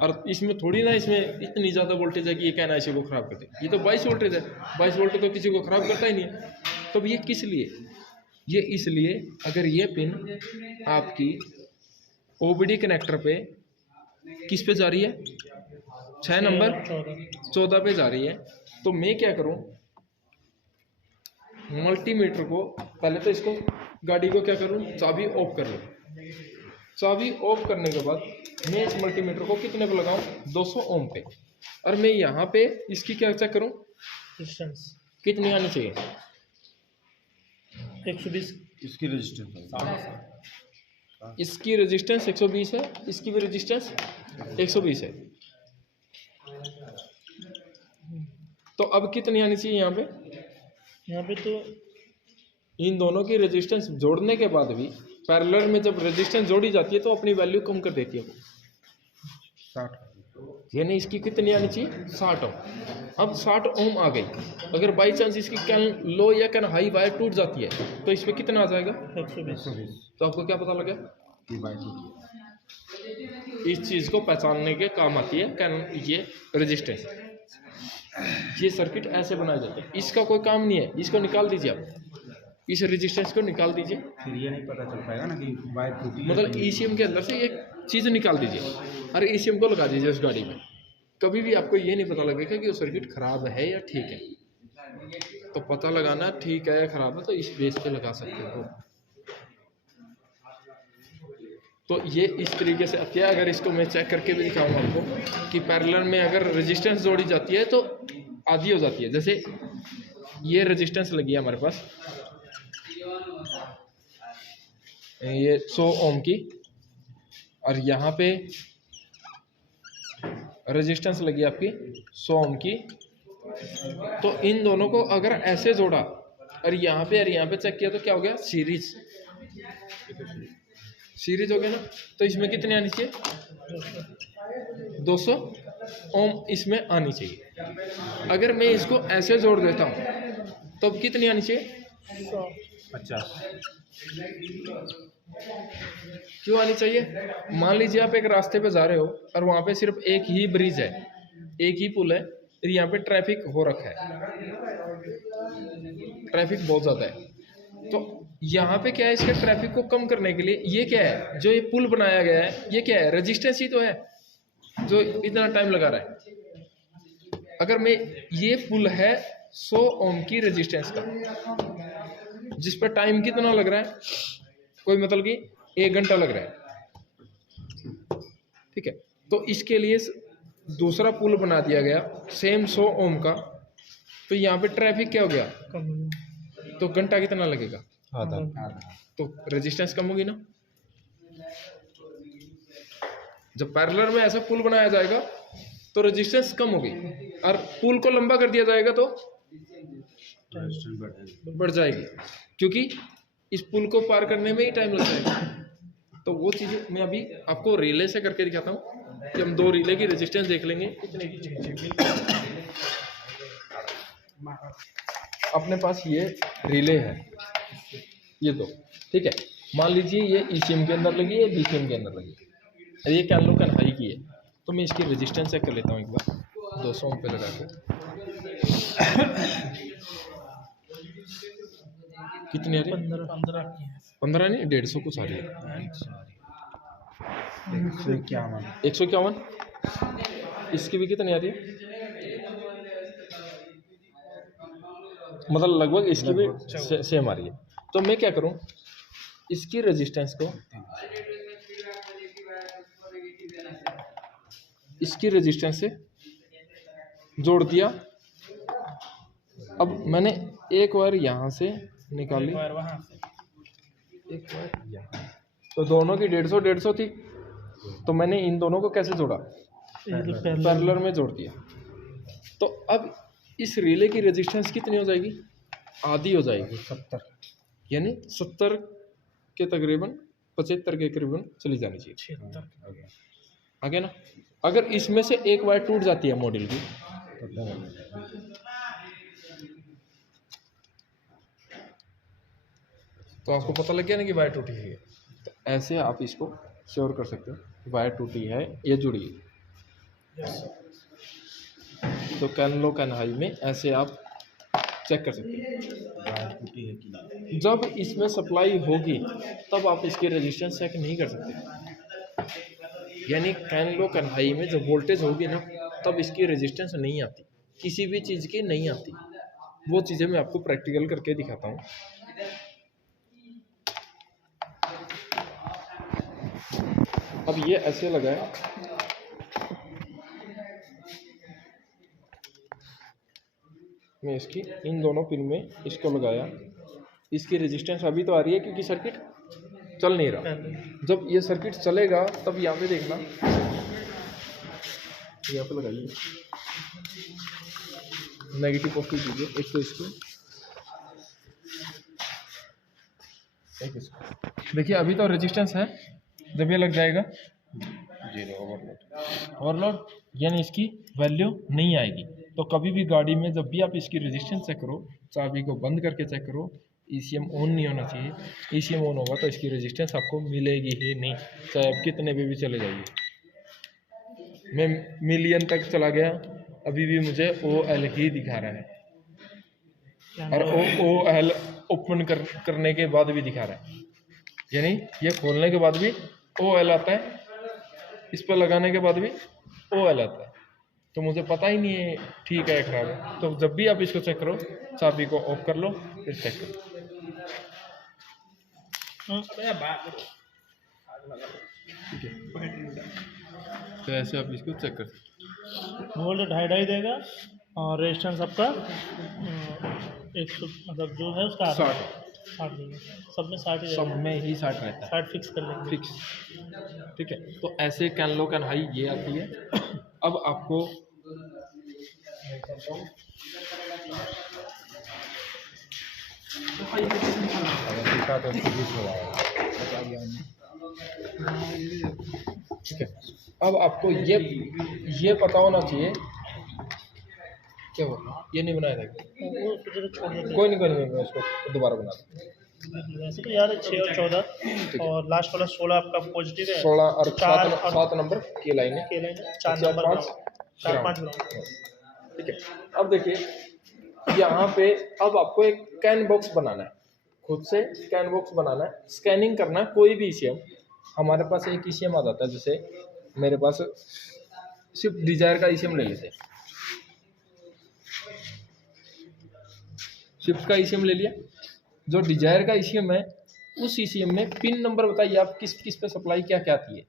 और इसमें थोड़ी ना, इसमें इतनी ज़्यादा वोल्टेज है कि ये कैन आईसी को खराब कर दे। ये तो 22 वोल्टेज है, 22 वोल्टेज तो किसी को खराब करता ही नहीं है। तो ये किस लिए, ये इसलिए अगर ये पिन आपकी OBD कनेक्टर पे किस पे जा रही है, 6 नंबर 14 पे जा रही है, तो मैं क्या करूं, मल्टीमीटर को पहले तो इसको गाड़ी को क्या करूं, चाबी ऑफ कर लूं। चाबी ऑफ करने के बाद मैं इस मल्टीमीटर को कितने पे लगाऊं, 200 ओम पे। और मैं यहाँ पे इसकी क्या चेक करूं, रेजिस्टेंस कितनी आनी चाहिए, 120। इसकी रेजिस्टेंस इसकी रेजिस्टेंस 120 है, इसकी भी रेजिस्टेंस 120 है। तो अब कितनी आनी चाहिए यहाँ पे, यहाँ पे तो इन दोनों की रेजिस्टेंस जोड़ने के बाद भी पैरेलल में जब रेजिस्टेंस जोड़ी जाती है तो अपनी वैल्यू कम कर देती है वो, 60। यानी इसकी कितनी आनी चाहिए, 60 ओम। अब 60 ओम आ गई, अगर बाई चांस इसकी कैन लो या कैन हाई वायर टूट जाती है तो इस पर कितना आ जाएगा, 120। तो आपको क्या पता लगा, की बाई इस चीज़ को पहचानने के काम आती है कैन, ये रेजिस्टेंस। ये सर्किट ऐसे बनाए जाते हैं, इसका कोई काम नहीं है। इसको निकाल दीजिए आप, इस रेजिस्टेंस को निकाल दीजिए। फिर ये नहीं पता चल पाएगा ना कि वायर टूटी है। मतलब ECM के अंदर से एक चीज़ निकाल दीजिए और ECM को लगा दीजिए उस गाड़ी में। कभी भी आपको ये नहीं पता लगेगा कि वो सर्किट खराब है या ठीक है। तो पता लगाना ठीक है या खराब है तो इस बेस पे लगा सकते हो। तो ये इस तरीके से आती है। अगर इसको मैं चेक करके भी दिखाऊंगा आपको कि पैरेलल में अगर रेजिस्टेंस जोड़ी जाती है तो आधी हो जाती है। जैसे ये रेजिस्टेंस लगी है हमारे पास, ये 100 ओम की, और यहाँ पे रेजिस्टेंस लगी आपकी 100 ओम की। तो इन दोनों को अगर ऐसे जोड़ा और यहाँ पे चेक किया तो क्या हो गया, सीरीज हो गया ना। तो इसमें कितनी आनी चाहिए, 200 ओम इसमें आनी चाहिए। अगर मैं इसको ऐसे जोड़ देता हूँ तो अब कितनी आनी चाहिए, 50। क्यों आनी चाहिए। मान लीजिए आप एक रास्ते पे जा रहे हो और वहाँ पे सिर्फ एक ही ब्रिज है, एक ही पुल है, और यहाँ पे ट्रैफिक हो रखा है, ट्रैफिक बहुत ज़्यादा है। तो यहाँ पे क्या है, इसके ट्रैफिक को कम करने के लिए ये क्या है, जो ये पुल बनाया गया है, ये क्या है, रेजिस्टेंस ही तो है जो इतना टाइम लगा रहा है। अगर मैं, ये पुल है 100 ओम की रेजिस्टेंस का, जिस पर टाइम कितना लग रहा है, कोई मतलब कि 1 घंटा लग रहा है, ठीक है। तो इसके लिए दूसरा पुल बना दिया गया सेम 100 ओम का। तो यहाँ पे ट्रैफिक क्या हो गया, तो घंटा कितना लगेगा, आधा। तो रेजिस्टेंस कम होगी ना। जब पैरेलल में ऐसा पुल बनाया जाएगा तो रेजिस्टेंस कम होगी, और पुल को लंबा कर दिया जाएगा तो बढ़ जाएगी, क्योंकि इस पुल को पार करने में ही टाइम लग जाएगा। तो वो चीज़ें मैं अभी आपको रिले से करके दिखाता हूँ कि हम 2 रिले की रेजिस्टेंस देख लेंगे कितने की। अपने पास ये रिले है, ये 2, ठीक है। मान लीजिए ये ECM के अंदर लगी है, BCM के अंदर लगी है, और ये कैनलो कन्हाई की है। तो मैं इसकी रेजिस्टेंस चेक कर लेता हूँ एक बार 200 ओम पे लगा के। कितनी आ रही है? 15 नहीं, 150 कुछ आ रही है। 151 151। इसकी भी कितनी आ रही है? मतलब लगभग इसकी भी सेम आ रही है। तो मैं क्या करूं, इसकी रेजिस्टेंस को इसकी रेजिस्टेंस से जोड़ दिया। अब मैंने एक वायर यहाँ से निकाली, एक वायर यहाँ, तो दोनों की 150 थी। तो मैंने इन दोनों को कैसे जोड़ा? पैरेलल में जोड़ दिया। तो अब इस रिले की रेजिस्टेंस कितनी हो जाएगी? आधी हो जाएगी, 70, यानी 70 के तकरीबन 75 के करीबन चली जानी चाहिए। आगे ना, अगर इसमें से एक वायर टूट जाती है मॉड्यूल की, तो आपको पता लग गया ना कि वायर टूटी है। तो ऐसे आप इसको श्योर कर सकते हो वायर टूटी है या जुड़ी है। तो कैन लो कैन हाई में ऐसे आप चेक कर सकते हो। वायर टूटी है कि जब इसमें सप्लाई होगी तब आप इसकी रेजिस्टेंस चेक नहीं कर सकते। यानी कैन लो कैन हाई में जब वोल्टेज होगी ना, तब इसकी रेजिस्टेंस नहीं आती, किसी भी चीज़ की नहीं आती। वो चीज़ें मैं आपको प्रैक्टिकल करके दिखाता हूँ। अब ये ऐसे लगा है, मैं इसकी इन दोनों पिन में इसको लगाया, इसकी रेजिस्टेंस अभी तो आ रही है क्योंकि सर्किट चल नहीं रहा। जब ये सर्किट चलेगा तब यहाँ पे देखना, यहाँ पे लगाइए, नेगेटिव पॉजिटिव कीजिए, एक तो इसको एक इसको। देखिए अभी तो रेजिस्टेंस है, जब ये लग जाएगा 0 ओवरलोड। ओवरलोड यानी इसकी वैल्यू नहीं आएगी। तो कभी भी गाड़ी में जब भी आप इसकी रेजिस्टेंस चेक करो, चाबी को बंद करके चेक करो, ईसीएम ऑन नहीं होना चाहिए। ईसीएम ऑन होगा तो इसकी रेजिस्टेंस आपको मिलेगी ही नहीं, चाहे आप कितने पे भी चले जाइए। मैं मिलियन तक चला गया, अभी भी मुझे OL ही दिखा रहा है, और OL ओपन करने के बाद भी दिखा रहा है। यानी ये खोलने के बाद भी OL आता है, इस पर लगाने के बाद भी OL आता है। तो मुझे पता ही नहीं है ठीक है खराब है। तो जब भी आप इसको चेक करो, चाबी को ऑफ कर लो, फिर चेक करो। ठीक है, तो ऐसे आप इसको चेक कर सकते वोल्ट 2.5 देगा और रेजिस्टेंस आपका 100 मतलब जो है उसका 60 60 देगा। सब में 60 ही सब रहेगा, में ही 60 रहता है, 60 फिक्स कर लेंगे। फिक्स। ठीक है, तो ऐसे कैन लो कैन हाई ये आती है। अब आपको ठीक है, अब आपको ये पता होना चाहिए। क्या हुआ? ये नहीं बनाया था? वो सोचे तो छोड़ देते कोई नहीं मैं उसको दोबारा बना दूँ। हैं। वैसे तो यार 6 और 14 और लास्ट वाला 16 आपका पॉजिटिव है। 16 और 4 7 नंबर की लाइन है, के लाइन 4 नंबर 4-5 ग्राउंड। ठीक है, अब देखिए यहाँ पे अब आपको एक कैन बॉक्स बनाना है, खुद से कैन बॉक्स बनाना है, स्कैनिंग करना है। कोई भी ईसीएम, हमारे पास एक ईसीएम आ जाता है, जैसे मेरे पास सिर्फ डिजायर का ईसीएम ले लेते हैं, स्विफ्ट का ईसीएम ले लिया। जो डिजायर का ईसीएम है, उस ईसीएम में पिन नंबर बताइए आप किस किस पे सप्लाई क्या क्या आती है।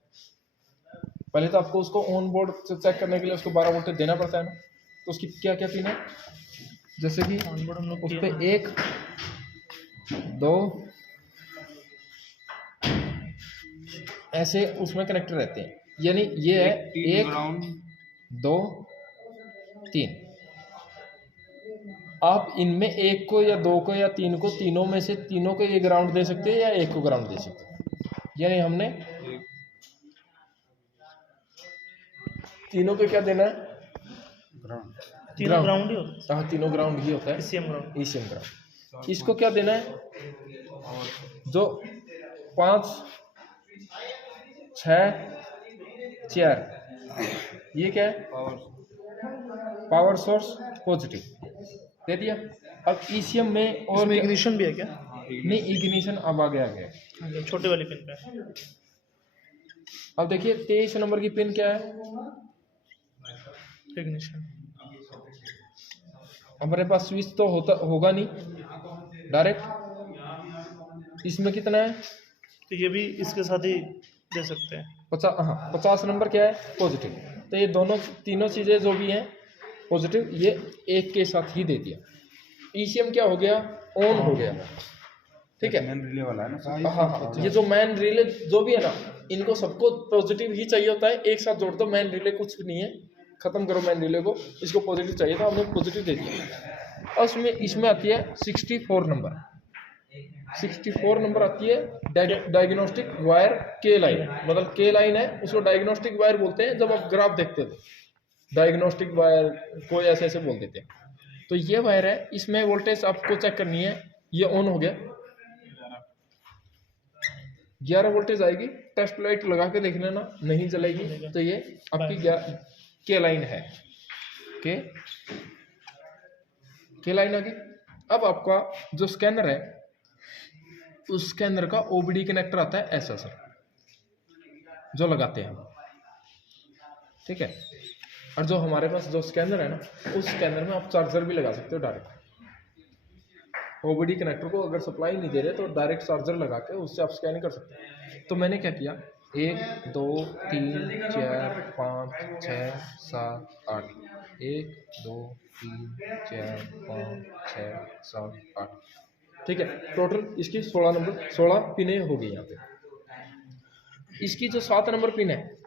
पहले तो आपको उसको ऑन बोर्ड से चेक करने के लिए उसको 12 वोल्टेज देना पड़ता है ना, तो उसकी क्या क्या पिन है, जैसे कि उस पर 1 2 ऐसे उसमें कनेक्टर रहते हैं। यानी ये है 1 2 3। आप इनमें एक को या 2 को या 3 को, तीनों में से तीनों को ये ग्राउंड दे सकते हैं या एक को ग्राउंड दे सकते हैं। यानी हमने तीनों पे क्या देना है? तीनों ग्राउंड ही होता है। हाँ, तीनों ग्राउंड ही होता है, ईसीएम ग्राउंड। ECM ground. इसको क्या देना है? जो 5 6 4 ये क्या है? पावर सोर्स पॉजिटिव दे दिया। अब ईसीएम में और इसमें क्या- इग्निशन भी है क्या? नहीं, इग्निशन अब आ गया। छोटे वाली पिन पे। अब देखिए 23 नंबर की पिन क्या है, इग्निशन। हमारे पास स्विच तो होगा नहीं डायरेक्ट। इसमें कितना है, तो ये भी इसके साथ ही दे सकते हैं। 50 नंबर क्या है, पॉजिटिव। तो ये दोनों तीनों चीज़ें जो भी हैं पॉजिटिव, ये एक के साथ ही दे दिया। ईसीएम क्या हो गया, ऑन हो गया। ठीक है, मैन रिले वाला है ना सर? हाँ, ये जो मैन रिले जो भी है ना, इनको सबको पॉजिटिव ही चाहिए होता है। एक साथ जोड़ दो, मैन रिले कुछ भी नहीं है, खत्म करो मैन रिले को, इसको पॉजिटिव चाहिए था, हमने पॉजिटिव दे दिया। और इसमें आती है 64 नंबर। 64 नंबर आती है डायग्नोस्टिक वायर के लाइन, मतलब के लाइन है, उसको डायग्नोस्टिक वायर बोलते हैं। जब आप ग्राफ देखते हो डायग्नोस्टिक वायर को ऐसे ऐसे बोल देते हैं। तो ये वायर है, इसमें वोल्टेज आपको चेक करनी है। ये ऑन हो गया, 11 वोल्टेज आएगी। टेस्ट लाइट लगा के देख लेना, नहीं जलेगी तो ये आपकी के लाइन है। के लाइन आ गई। अब आपका जो स्कैनर है, उस स्कैनर का ओबीडी कनेक्टर आता है ऐसा सर, जो लगाते हैं हम। ठीक है, और जो हमारे पास जो स्कैनर है ना, उस स्कैनर में आप चार्जर भी लगा सकते हो डायरेक्ट। ओबीडी कनेक्टर को अगर सप्लाई नहीं दे रहे तो डायरेक्ट चार्जर लगा के उससे आप स्कैन कर सकते हैं। तो मैंने क्या किया, 1 2 3 4 5 6 7 8, 1 2 3 4 5 6 7 8। ठीक है, टोटल इसकी 16 पिनें हो गई यहाँ पे। इसकी जो 7 नंबर पिन है,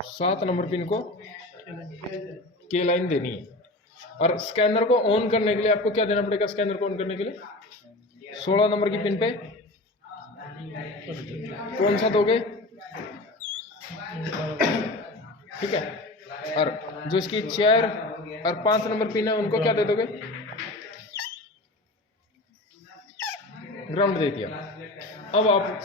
7 नंबर पिन को के लाइन देनी है। और स्कैनर को ऑन करने के लिए आपको क्या देना पड़ेगा, स्कैनर को ऑन करने के लिए 16 नंबर की पिन पे कौन सा दोगे, ठीक है। और जो इसकी 4 और 5 नंबर पिन है, उनको क्या दे दोगे, ग्राउंड दे दिया। अब आप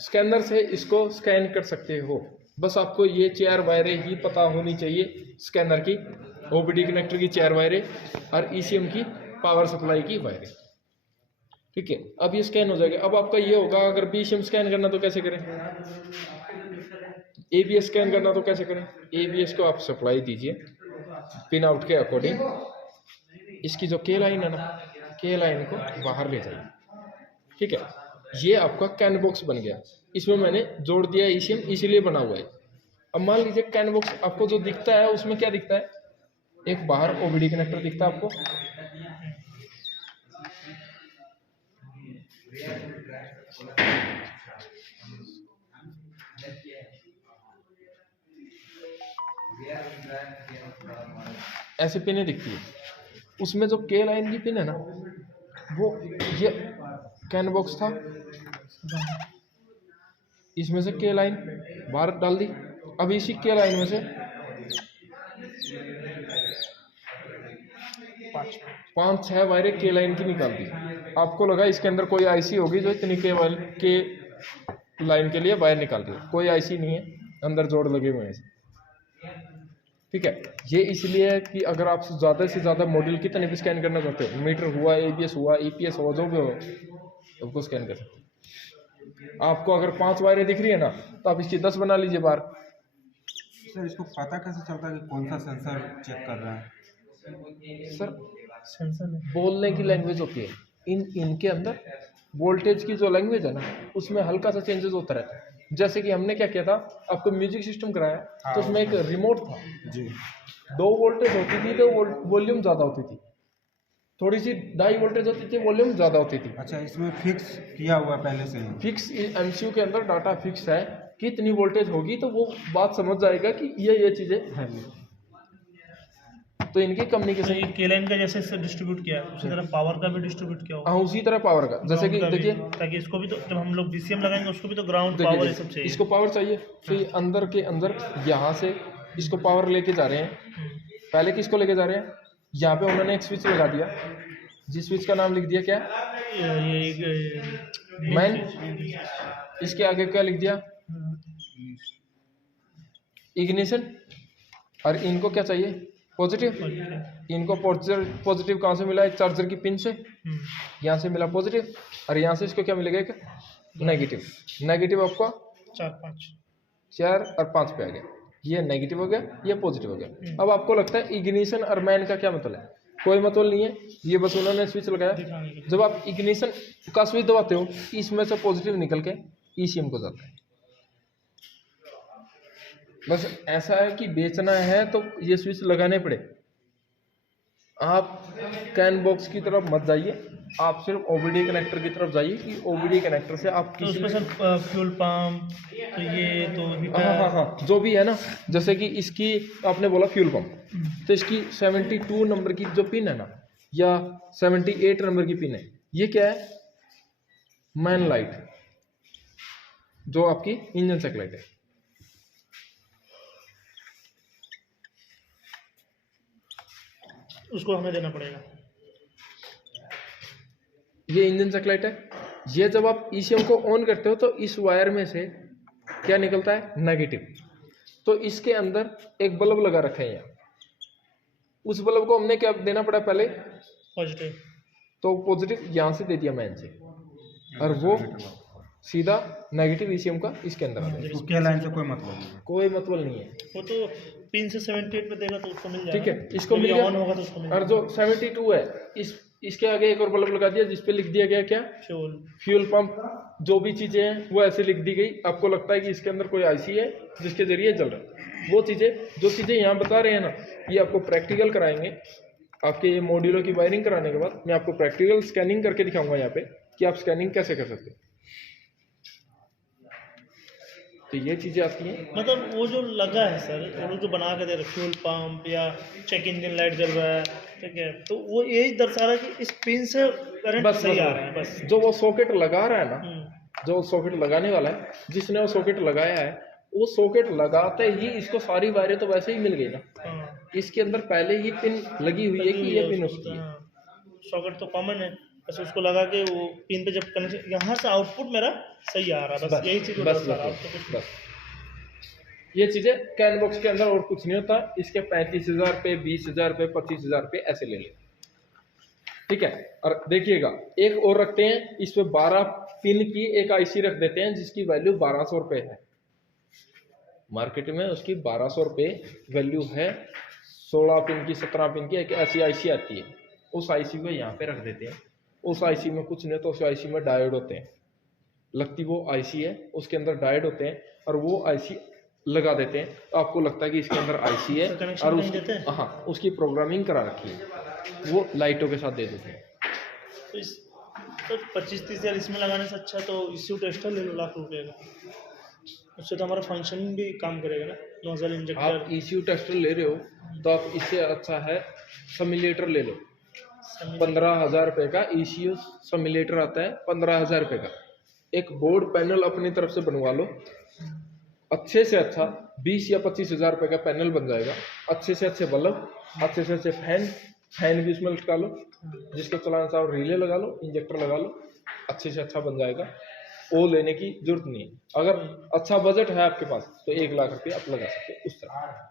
स्कैनर से इसको स्कैन कर सकते हो। बस आपको ये 4 वायरें ही पता होनी चाहिए, स्कैनर की, ओबीडी कनेक्टर की 4 वायरें और ईसीएम की पावर सप्लाई की वायरें। ठीक है, अब ये स्कैन हो जाएगा। अब आपका ये होगा, अगर बीसीएम स्कैन करना तो कैसे करें, एबीएस स्कैन करना तो कैसे करें। एबीएस को आप सप्लाई दीजिए पिन आउट के अकॉर्डिंग। इसकी जो के लाइन है ना, के लाइन को बाहर ले जाइए। ठीक है, ये आपका कैन बॉक्स बन गया। इसमें मैंने जोड़ दिया ईसीएम, इसीलिए बना हुआ है। अब मान लीजिए कैन बॉक्स आपको जो दिखता है, उसमें क्या दिखता है, एक बाहर ओबीडी कनेक्टर दिखता है आपको, ऐसे पिनें दिखती है। उसमें जो के लाइन की पिन है ना, वो ये कैन बॉक्स था, इसमें से के लाइन बाहर डाल दी। अब इसी के लाइन में से 5-6 वायरें के लाइन की निकाल दी। आपको लगा इसके अंदर कोई आईसी होगी जो इतनी के लाइन के लिए वायर निकाल रही है, कोई आईसी नहीं है, अंदर जोड़ लगे हुए हैं। ठीक है, ये इसलिए है कि अगर आप ज़्यादा से ज़्यादा मॉड्यूल कितने भी स्कैन करना चाहते हो, मीटर हुआ, एबीएस हुआ, ईपीएस हुआ, जो भी हो, सबको स्कैन कर सकते हो। आपको अगर 5 वायरें दिख रही है ना, तो आप इसकी 10 बना लीजिए बार। सर इसको पता कैसे चलता है कि कौन सा सेंसर चेक कर रहा है? सर सेंसर बोलने की लैंग्वेज होती है, इनके अंदर वोल्टेज की जो लैंग्वेज है ना, उसमें हल्का सा चेंजेस होता रहता है। जैसे कि हमने क्या किया था, आपको म्यूजिक सिस्टम कराया, तो उसमें एक रिमोट था जी, 2 वोल्टेज होती थी तो वॉल्यूम ज़्यादा होती थी, थोड़ी सी 2.5 वोल्टेज होती थी, वॉल्यूम ज़्यादा होती थी। अच्छा, इसमें फिक्स किया हुआ पहले से ही? फिक्स एमसीयू के अंदर डाटा फिक्स है कि इतनी वोल्टेज होगी, तो वो बात समझ जाएगा कि ये चीज़ें हैं। तो इनकी कम्युनिकेशन, ये के लाइन का जैसे इससे डिस्ट्रीब्यूट किया है, उसी तरह पावर का भी डिस्ट्रीब्यूट किया होगा। हाँ, उसी तरह पावर का, जैसे कि देखिए, ताकि इसको भी तो जब हम लोग बीसीएम लगाएंगे उसको भी तो ग्राउंड पावर ये सब चाहिए। इसको पावर चाहिए, तो ये अंदर के अंदर यहाँ से इसको पावर लेके जा रहे हैं। पहले किसको लेके जा रहे हैं, यहाँ पे उन्होंने एक स्विच लगा दिया, जिस स्विच का नाम लिख दिया क्या, मैन। इसके आगे क्या लिख दिया, इग्निशन। और इनको क्या चाहिए, पॉजिटिव। इनको पॉजिटिव कहाँ से मिला? एक चार्जर की पिन से, यहाँ से मिला पॉजिटिव, और यहाँ से इसको क्या मिलेगा? एक नेगेटिव। नेगेटिव आपका 4 5 4 और 5 पे आ गया, ये नेगेटिव हो गया, ये पॉजिटिव हो गया। अब आपको लगता है इग्निशन और मैन का क्या मतलब है? कोई मतलब नहीं है, ये बस उन्होंने स्विच लगाया। दिखाने के लिए। जब आप इग्निशन का स्विच दबाते हो, इसमें से पॉजिटिव निकल के ईसीएम को जाता है। बस ऐसा है कि बेचना है तो ये स्विच लगाने पड़े। आप कैन बॉक्स की तरफ मत जाइए, आप सिर्फ ओबीडी कनेक्टर की तरफ जाइए कि ओबीडी कनेक्टर से आप तो किसी उसमें सर फ्यूल पंप तो ये तो हाँ जो भी है ना, जैसे कि इसकी आपने बोला फ्यूल पंप, तो इसकी 72 नंबर की जो पिन है ना, या 78 नंबर की पिन है, ये क्या है? मैन लाइट, जो आपकी इंजन चेक लाइट है। उसको हमें देना पड़ेगा। ये इंजन चेक लाइट है। ये जब आप ईसीएम को ऑन करते हो तो इस वायर में से क्या निकलता है? नेगेटिव। तो इसके अंदर एक बल्ब लगा रखा है यहाँ, उस बल्ब को हमने क्या देना पड़ा पहले? पॉजिटिव। तो पॉजिटिव यहाँ से दे दिया मैन से, और वो सीधा नेगेटिव ईसीएम का इसके अंदर आ जाएगा। उसके लाइन से कोई मतलब नहीं है। कोई मतलब नहीं है, वो तो पिन से 78 पे देगा तो उसको मिल जाएगा। ठीक है, इसको जब मिल ये गया। ऑन होगा तो उसको मिल और जो 72 है, इसके आगे एक और बल्ब लगा दिया, जिसपे लिख दिया गया क्या? फ्यूल। Fuel pump. जो भी चीजें हैं वो ऐसे लिख दी गई। आपको लगता है कि इसके अंदर कोई आईसी है जिसके जरिए चल रहा है। वो चीजें, जो चीजें यहाँ बता रहे हैं ना, ये आपको प्रैक्टिकल कराएंगे। आपके ये मॉड्यूलों की वायरिंग कराने के बाद मैं आपको प्रैक्टिकल स्कैनिंग करके दिखाऊंगा यहाँ पे कि आप स्कैनिंग कैसे कर सकते हो। तो ये चीजें आती हैं। मतलब वो जो लगा है सर, वो लोग जो बना के दे रहे फ्यूल पंप या चेक इंजन लाइट जल रहा है, ठीक है, तो वो यही दर्शा रहा है कि इस पिन से करंट सही आ रहा है। बस जो वो सॉकेट लगा रहा है ना, हम्म। जो सॉकेट लगाने वाला है, जिसने वो सॉकेट लगाया है, वो सॉकेट लगाते ही इसको सारी वायरें तो वैसे ही मिल गई ना। हाँ। इसके अंदर पहले ही पिन लगी हुई है कि ये पिन उसकी है। सॉकेट तो कॉमन है, बस उसको लगा के वो पिन पे जब कनेक्शन, यहाँ से आउटपुट मेरा सही आ रहा है। बस यही चीज बस बस ये चीजें कैन बॉक्स के अंदर और कुछ नहीं होता। इसके 35,000 पे, 20,000 पे, 25,000 पे ऐसे ले ले, ठीक है। और देखिएगा एक और रखते हैं, इसमें 12 पिन की एक आईसी रख देते हैं जिसकी वैल्यू 1200 रुपये है। मार्केट में उसकी 1200 रुपये वैल्यू है। 16 पिन की, 17 पिन की एक ऐसी आईसी आती है, उस आईसी को यहाँ पे रख देते हैं। उस आईसी में कुछ नहीं तो उस आईसी में डायोड होते हैं, लगती वो आईसी है, उसके अंदर डायोड होते हैं, और वो आईसी लगा देते हैं। तो आपको लगता है कि इसके अंदर आईसी है, और उसकी हाँ उसकी प्रोग्रामिंग करा रखी है, वो लाइटों के साथ दे देते हैं। तो इस तो 25-30 हज़ार इसमें लगाने से अच्छा तो इश्यू टेस्टर ले लो लाख रुपये का, उससे तो हमारा फंक्शन भी काम करेगा ना। नोजल इंजेक्टर, आप ECU टेस्टर ले रहे हो तो आप इससे अच्छा है सिम्युलेटर ले लो। 15,000 रुपये का ECU सिम्युलेटर आता है, 15,000 रुपये का। एक बोर्ड पैनल अपनी तरफ से बनवा लो, अच्छे से अच्छा 20 या 25,000 रुपये का पैनल बन जाएगा। अच्छे से अच्छे बल्ब, अच्छे से अच्छे फैन भी उसमें लटका लो, जिसको चलाना चाहो रिले लगा लो, इंजेक्टर लगा लो, अच्छे से अच्छा बन जाएगा। वो लेने की जरूरत नहीं है। अगर अच्छा बजट है आपके पास तो 1 लाख रुपये आप लगा सकते हैं उस तरह।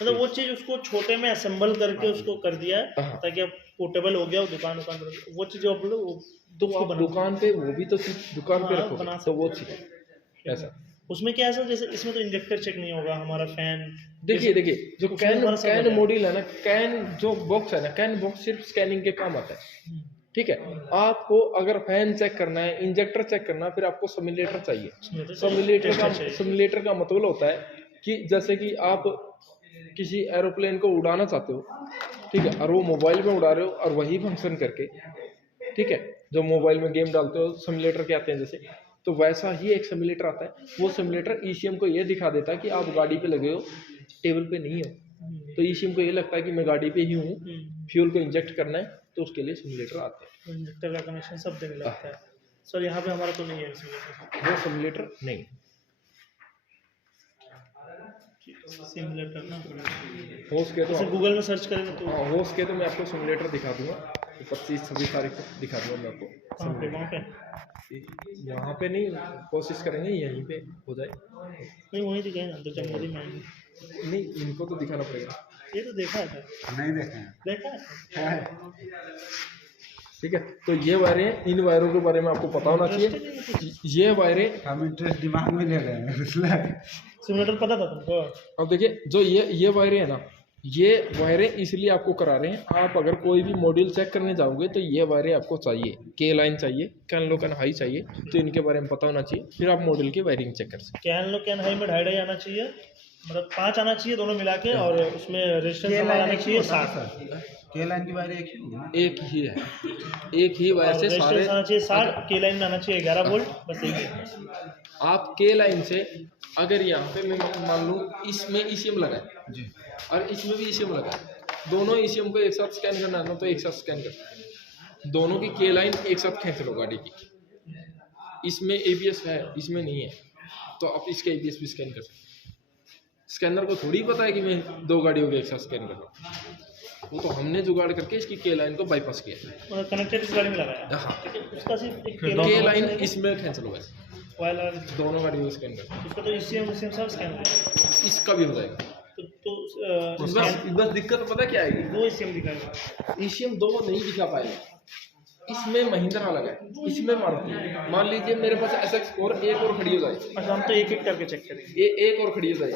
मतलब वो चीज़ उसको छोटे में असेंबल करके उसको कर दिया है हाँ। ताकि अब पोर्टेबल हो गया, वो दुकान पर वो चीज़ आप लोग वो तो आप दुकान पे वो भी तो चीज दुकान पे हाँ, रखो, बना तो वो चीज ऐसा। उसमें क्या है सर, जैसे इसमें तो इंजेक्टर चेक नहीं होगा हमारा फैन। देखिए जो उसमें हमारा सब हो कैन जाएगा। मॉड्यूल है ना, कैन जो बॉक्स है ना, कैन बॉक्स सिर्फ स्कैनिंग के काम आता है, ठीक है। आपको अगर फैन चेक करना है, इंजेक्टर चेक करना है, फिर आपको सिम्युलेटर चाहिए। सिम्युलेटर का मतलब होता है कि जैसे कि आप किसी एरोप्लेन को उड़ाना चाहते हो, ठीक है, और वो मोबाइल में उड़ा रहे हो और वही फंक्शन करके, ठीक है, जो मोबाइल में गेम डालते हो सिम्युलेटर के आते हैं जैसे, तो वैसा ही एक सिम्युलेटर आता है। वो सिम्युलेटर ECM को ये दिखा देता है कि आप गाड़ी पे लगे हो, टेबल पे नहीं हो। तो ECM को ये लगता है कि मैं गाड़ी पे ही हूँ, फ्यूल को इंजेक्ट करना है, तो उसके लिए सिम्युलेटर आते हैं। इंजेक्टर का कनेक्शन सब देने लगता है सर। यहाँ पे हमारा तो नहीं है वो सिम्युलेटर नहीं, सिमुलेटर ना। हो सके तो जैसे गूगल में सर्च करेंगे तो हाँ, हो सके तो मैं आपको सिम्युलेटर दिखा दूंगा। 25-26 तारीख को दिखा दूंगा मैं आपको। कहाँ पे यहाँ पे नहीं, कोशिश करेंगे यहीं पे हो जाए। नहीं, वहीं दिखाए ना तो जमगरी में आएंगे। नहीं, इनको तो दिखाना पड़ेगा। ये तो देखा है सर, नहीं देखे हैं। देखा है सर। है। ठीक है, तो ये वायरें, इन वायरों के बारे में आपको पता होना चाहिए। ये वायरें, हम इंटरेस्ट दिमाग में ले रहे हैं इसलिए। सिमुलेटर पता था तुमको? अब देखिए जो ये वायरें है ना, ये वायरें इसलिए आपको करा रहे हैं, आप अगर कोई भी मॉड्यूल चेक करने जाओगे तो ये वायरें आपको चाहिए, के लाइन चाहिए, कैन लो कैन हाई चाहिए, तो इनके बारे में पता होना चाहिए, फिर आप मॉड्यूल की वायरिंग चेक कर सकते कैन लो कैन हाई में 2.5 आना चाहिए, मतलब 5 आना चाहिए दोनों मिला के, और उसमें रेजिस्टेंस हमारा आना चाहिए 60। के लाइन की वायर एक ही होगी ना? हैं। एक ही है, एक ही वायर से सारे। रेजिस्टेंस आना चाहिए 60, के लाइन में आना चाहिए 11 वोल्ट, बस एक ही। आप के लाइन से अगर यहाँ पे मैं मान लूँ इसमें ईसीएम लगा है जी। और इसमें भी ईसीएम लगा है, दोनों ईसीएम को एक साथ स्कैन करना है ना, तो एक साथ स्कैन कर, दोनों की के लाइन एक साथ खींच लो गाड़ी की। इसमें एबीएस है, इसमें नहीं है, तो आप इसके एबीएस भी स्कैन कर सकते हैं। स्कैनर को थोड़ी पता है कि मैं 2 गाड़ियों को एक साथ स्कैन कर रहा हूँ, वो तो हमने जुगाड़ करके इसकी के लाइन को बाईपास किया। कनेक्टेड इस गाड़ी में लगाया, हाँ, ठीक है, उसका सिर्फ एक के लाइन इसमें खींच लो वैसे, वाला, दोनों गाड़ियों को स्कैन कर, उसका तो ईसीएम सब स्कैन है। इसका भी हो जाएगा। तो बस दिक्कत पता क्या आएगी, 2 ईसीएम दिखाएगा। ईसीएम 2 नहीं दिखा पाएगा, इसमें महिंद्रा लगा है, इसमें मारुति है। मान लीजिए मेरे पास SX4 एक और खड़ी हो जाए, अच्छा, हम तो एक एक करके चेक करेंगे। ये एक और खड़ी हो जाए,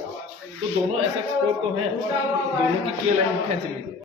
तो दोनों SX4 तो हैं, दोनों की के लाइन खींच लीजिए।